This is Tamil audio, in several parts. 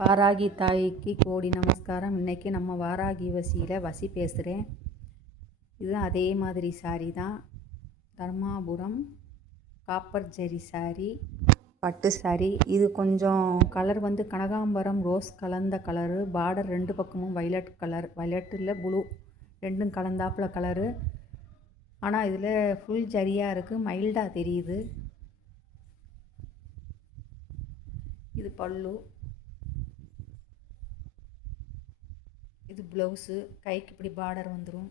வாராகி தாய்க்கு கோடி நமஸ்காரம். இன்றைக்கி நம்ம வாராகி வசியில் வசி பேசுகிறேன். இது அதே மாதிரி சாரீ தான். தர்மாபுரம் காப்பர் ஜரி சாரீ, பட்டு சாரீ. இது கொஞ்சம் கலர் வந்து கனகாம்பரம் ரோஸ் கலந்த கலரு. பார்டர் ரெண்டு பக்கமும் வைலட் கலர், வைலட் இல்லை ப்ளூ ரெண்டும் கலந்தாப்புல கலரு. ஆனால் இதில் ஃபுல் ஜரியாக இருக்குது, மைல்டாக தெரியுது. இது பல்லு, இது ப்ளவுஸு. கைக்கு இப்படி பார்டர் வந்துடும்.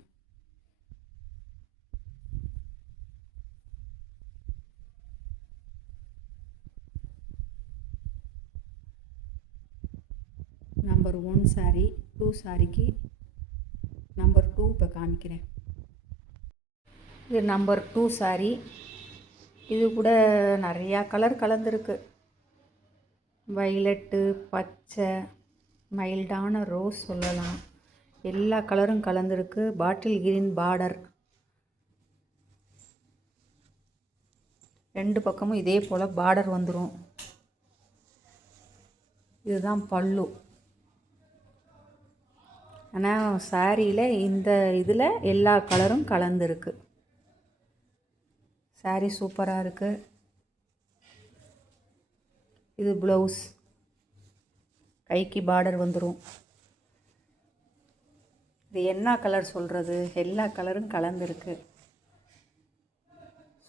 நம்பர் 1 சாரீ. 2 சாரிக்கு நம்பர் 2 இப்போ காமிக்கிறேன். இது நம்பர் 2 சாரீ. இது கூட நிறையா கலர் கலந்துருக்கு. வைலட்டு, பச்சை, மைல்டான ரோஸ் சொல்லலாம். எல்லா கலரும் கலந்துருக்கு. Bottle green border. ரெண்டு பக்கமும் இதே போல் பார்டர் வந்துடும். இதுதான் பல்லு. ஆனால் சாரியில் இந்த இதில் எல்லா கலரும் கலந்துருக்கு. சாரீ சூப்பராக இருக்குது. இது ப்ளவுஸ். கைக்கு பார்டர் வந்துடும். இது என்ன கலர் சொல்கிறது, எல்லா கலரும் கலந்துருக்கு.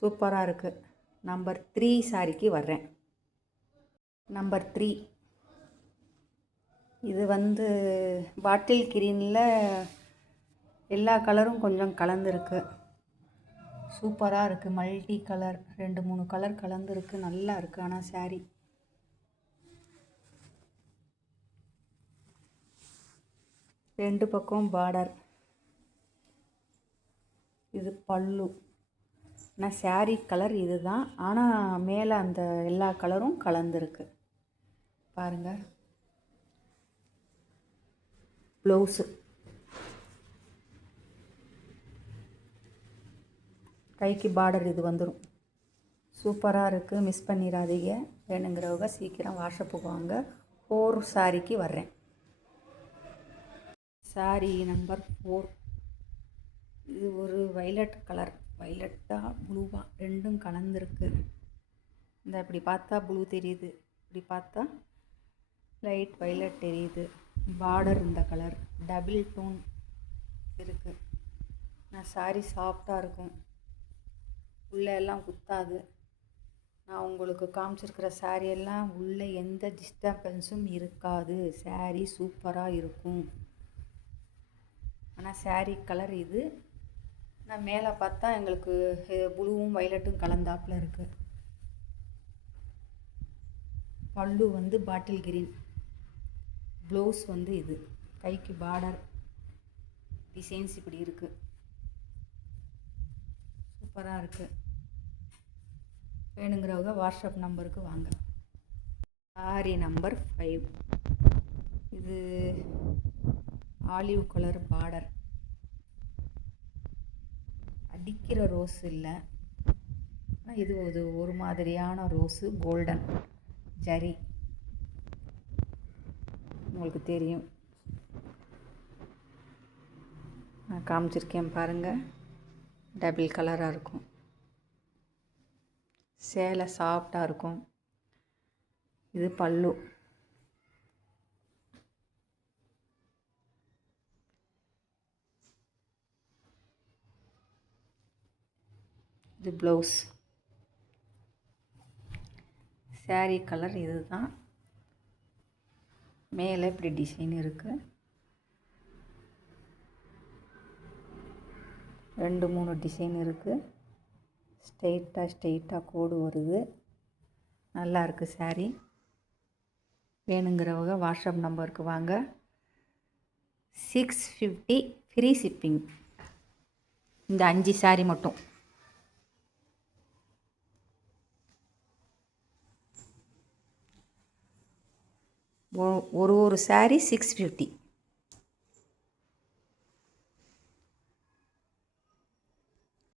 சூப்பராக இருக்குது. நம்பர் 3 சாரிக்கு வர்றேன். நம்பர் 3 இது வந்து பாட்டில் கிரீனில் எல்லா கலரும் கொஞ்சம் கலந்துருக்கு. சூப்பராக இருக்குது. மல்டி கலர் 2-3 கலர் கலந்துருக்கு. நல்லா இருக்குது. ஆனால் சாரீ ரெண்டு பக்கம் பார்டர். இது பல்லு. ஆனால் சாரீ கலர் இது தான். ஆனால் மேலே அந்த எல்லா கலரும் கலந்துருக்கு பாருங்கள். ப்ளவுஸு. கைக்கு பார்டர் இது வந்துடும். சூப்பராக இருக்குது. மிஸ் பண்ணிடாதீங்க. வேணுங்கிறவங்க சீக்கிரம் வாட்ஸ்அப்புக்கு வாங்க. 4 சாரிக்கு வர்றேன். சாரீ நம்பர் 4. இது ஒரு வைலட் கலர். வைலட்டாக ப்ளூவாக ரெண்டும் கலந்துருக்கு. இந்த இப்படி பார்த்தா ப்ளூ தெரியுது, இப்படி பார்த்தா லைட் வைலட் தெரியுது. பார்டர் இந்த கலர் டபுள் டோன் இருக்குது. நான் சாரீ சாஃப்டாக இருக்கும், உள்ளே எல்லாம் குத்தாது. நான் உங்களுக்கு காமிச்சிருக்கிற சாரீ எல்லாம் உள்ளே எந்த டிஸ்டர்பன்ஸும் இருக்காது. சாரீ சூப்பராக இருக்கும். ஆனால் சாரீ கலர் இது. நான் மேலே பார்த்தா எங்களுக்கு ப்ளூவும் வைலட்டும் கலந்தாப்பில் இருக்குது. பல்லு வந்து பாட்டில் கிரீன். ப்ளவுஸ் வந்து இது. கைக்கு பார்டர் டிசைன்ஸ் இப்படி இருக்குது. சூப்பராக இருக்குது. வேணுங்கிறவங்க வாட்ஸ்அப் நம்பருக்கு வாங்க. சாரீ நம்பர் 5. இது ஆலிவ் கலர் பார்டர். அடிக்கிற ரோஸ் இல்லை, ஆனால் இது ஒரு மாதிரியான ரோஸு. கோல்டன் ஜரி உங்களுக்கு தெரியும். நான் காமிச்சிருக்கேன் பாருங்கள். டபுள் கலராக இருக்கும். சேலை சாஃப்டாக இருக்கும். இது பல்லு. இது ப்ளவுஸ். சாரீ கலர் இது தான். மேலே இப்படி டிசைன் இருக்குது. 2-3 டிசைன் இருக்குது. ஸ்ட்ரெயிட்டாக கோடு வருது. நல்லா இருக்குது சாரீ. வேணுங்கிறவங்க வாட்ஸ்அப் நம்பருக்கு வாங்க. 650 ஃப்ரீ ஷிப்பிங். இந்த 5 சாரீ மட்டும். ஒரு சாரீ 650.